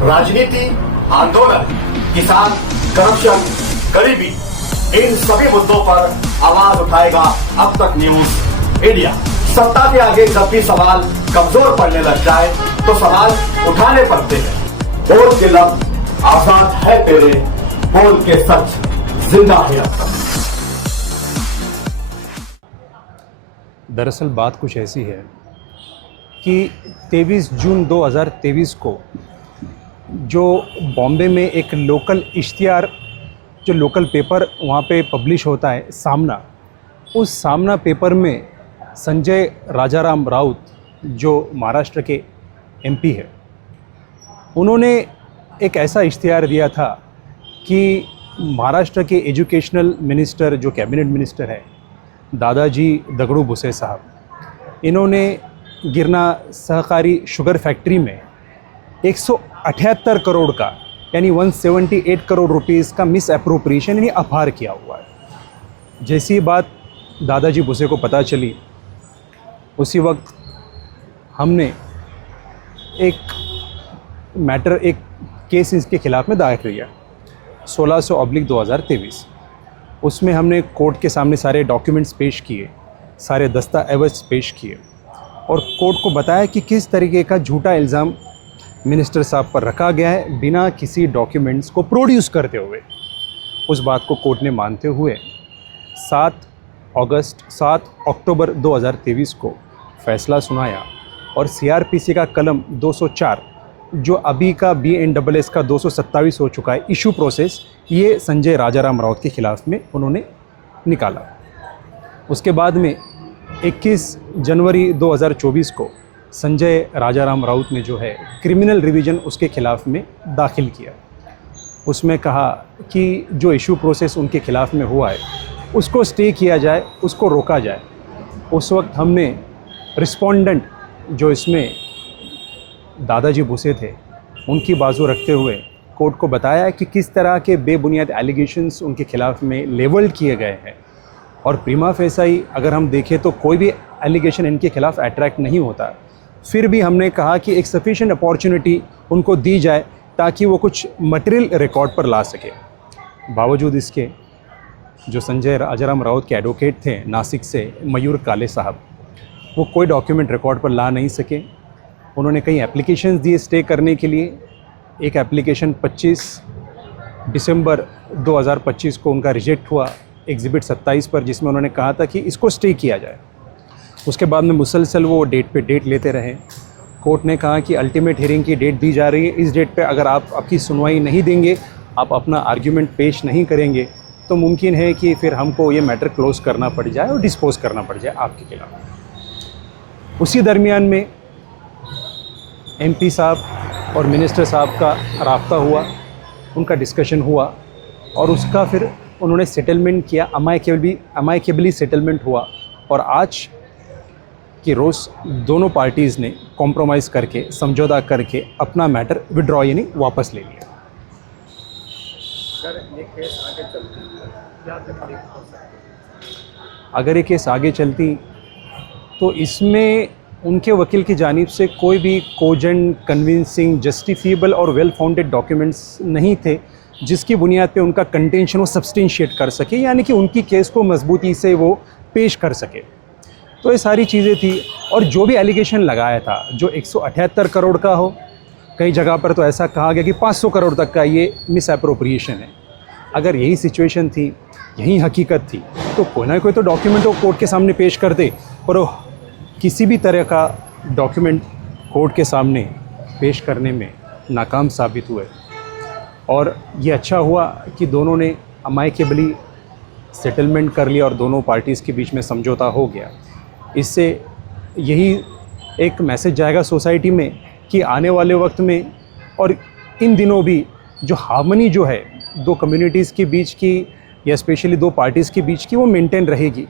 राजनीति, आंदोलन, किसान, करप्शन, गरीबी, इन सभी मुद्दों पर आवाज उठाएगा अब तक न्यूज इंडिया। सत्ता के आगे जब भी सवाल कमजोर पड़ने लग जाए तो सवाल उठाने पड़ते हैं। बोल के लफ्ज आजाद है तेरे, बोल के सच जिंदा है अब तक। दरअसल बात कुछ ऐसी है कि 23 जून 2023 को जो बॉम्बे में एक लोकल इश्तिहार, जो लोकल पेपर वहाँ पे पब्लिश होता है सामना, उस सामना पेपर में संजय राजाराम राउत जो महाराष्ट्र के एमपी है, उन्होंने एक ऐसा इश्तिहार दिया था कि महाराष्ट्र के एजुकेशनल मिनिस्टर, जो कैबिनेट मिनिस्टर है, दादाजी दगड़ू भुसे साहब, इन्होंने गिरना सहकारी शुगर फैक्ट्री में 178 करोड़ का, यानी 178 करोड़ रुपीस का मिस अप्रोप्रिएशन यानी अपहार किया हुआ है। जैसी बात दादाजी भुसे को पता चली, उसी वक्त हमने एक केस इसके खिलाफ में दायर किया 1600/2023। उसमें हमने कोर्ट के सामने सारे डॉक्यूमेंट्स पेश किए, सारे दस्तावेज पेश किए और कोर्ट को बताया कि किस तरीके का झूठा इल्ज़ाम मिनिस्टर साहब पर रखा गया है बिना किसी डॉक्यूमेंट्स को प्रोड्यूस करते हुए। उस बात को कोर्ट ने मानते हुए 7 अक्टूबर 2023 को फैसला सुनाया और सीआरपीसी का कलम 204, जो अभी का BNSS का 227 हो चुका है इशू प्रोसेस, ये संजय राजाराम राउत के ख़िलाफ़ में उन्होंने निकाला। उसके बाद में 21 जनवरी 2024 को संजय राजाराम राउत ने जो है क्रिमिनल रिवीजन उसके ख़िलाफ़ में दाखिल किया। उसमें कहा कि जो इशू प्रोसेस उनके ख़िलाफ़ में हुआ है उसको स्टे किया जाए, उसको रोका जाए। उस वक्त हमने रिस्पोंडेंट, जो इसमें दादाजी भुसे थे, उनकी बाजू रखते हुए कोर्ट को बताया कि किस तरह के बेबुनियाद एलिगेशंस उनके ख़िलाफ़ में लेवल किए गए हैं और प्रीमा फेसाई अगर हम देखें तो कोई भी एलिगेशन इनके ख़िलाफ़ अट्रैक्ट नहीं होता। फिर भी हमने कहा कि एक सफिशिएंट अपॉर्चुनिटी उनको दी जाए ताकि वो कुछ मटेरियल रिकॉर्ड पर ला सके। बावजूद इसके जो संजय राजाराम राउत के एडवोकेट थे नासिक से, मयूर काले साहब, वो कोई डॉक्यूमेंट रिकॉर्ड पर ला नहीं सके। उन्होंने कई एप्लीकेशंस दिए स्टे करने के लिए। एक एप्लीकेशन 25 दिसंबर 2025 को उनका रिजेक्ट हुआ एग्जिबिट 27 पर, जिसमें उन्होंने कहा था कि इसको स्टे किया जाए। उसके बाद में मुसलसल वो डेट पे डेट लेते रहे। कोर्ट ने कहा कि अल्टीमेट हियरिंग की डेट दी जा रही है, इस डेट पे अगर आप आपकी सुनवाई नहीं देंगे, आप अपना आर्ग्यूमेंट पेश नहीं करेंगे, तो मुमकिन है कि फिर हमको ये मैटर क्लोज़ करना पड़ जाए और डिस्पोज करना पड़ जाए आपके खिलाफ। उसी दरमियान में MP साहब और मिनिस्टर साहब का राब्ता हुआ, उनका डिस्कशन हुआ और उसका फिर उन्होंने सेटलमेंट किया, अमाइकेबली सेटलमेंट हुआ और आज के रोज़ दोनों पार्टीज़ ने कॉम्प्रोमाइज़ करके, समझौता करके अपना मैटर विड्रॉ यानी वापस ले लिया। अगर ये केस आगे चलती तो इसमें उनके वकील की जानिब से कोई भी कोजेंट, कन्विंसिंग, जस्टिफिएबल और वेल फाउंडेड डॉक्यूमेंट्स नहीं थे जिसकी बुनियाद पे उनका कंटेंशन वो सब्सटेंशिएट कर सके, यानी कि उनकी केस को मजबूती से वो पेश कर सके। तो ये सारी चीज़ें थी और जो भी एलिगेशन लगाया था, जो 178 करोड़ का हो, कई जगह पर तो ऐसा कहा गया कि 500 करोड़ तक का ये मिस अप्रोप्रिएशन है। अगर यही सिचुएशन थी, यही हकीकत थी, तो कोई ना कोई तो डॉक्यूमेंट वो कोर्ट के सामने पेश कर दे, पर वो किसी भी तरह का डॉक्यूमेंट कोर्ट के सामने पेश करने में नाकाम साबित हुए। और ये अच्छा हुआ कि दोनों ने अमाइकेबली सेटलमेंट कर लिया और दोनों पार्टीज़ के बीच में समझौता हो गया। इससे यही एक मैसेज जाएगा सोसाइटी में कि आने वाले वक्त में और इन दिनों भी जो हार्मनी जो है दो कम्युनिटीज़ के बीच की या स्पेशली दो पार्टीज़ के बीच की, वो मेंटेन रहेगी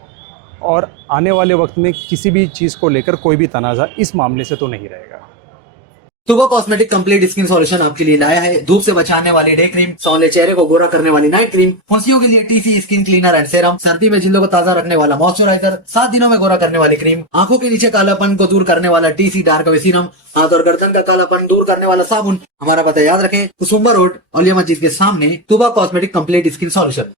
और आने वाले वक्त में किसी भी चीज़ को लेकर कोई भी तनाज़ा इस मामले से तो नहीं रहेगा। तुबा कॉस्मेटिक कंप्लीट स्किन सॉल्यूशन आपके लिए लाया है धूप से बचाने वाली डे क्रीम, सौंले चेहरे को गोरा करने वाली नाइट क्रीम, फुंसियों के लिए TC skin cleaner and serum, सर्दी में जिल्दों को ताजा रखने वाला मॉइस्चराइजर, 7 दिनों में गोरा करने वाली क्रीम, आंखों के नीचे कालापन को दूर करने वाला टीसी डार्क वे सीरम, हाथ और गर्दन का कालापन दूर करने वाला साबुन। हमारा पता याद रखें, कुसुम्बा रोड, औलिया मस्जिद के सामने, तुबा कॉस्मेटिक कंप्लीट स्किन सॉल्यूशन।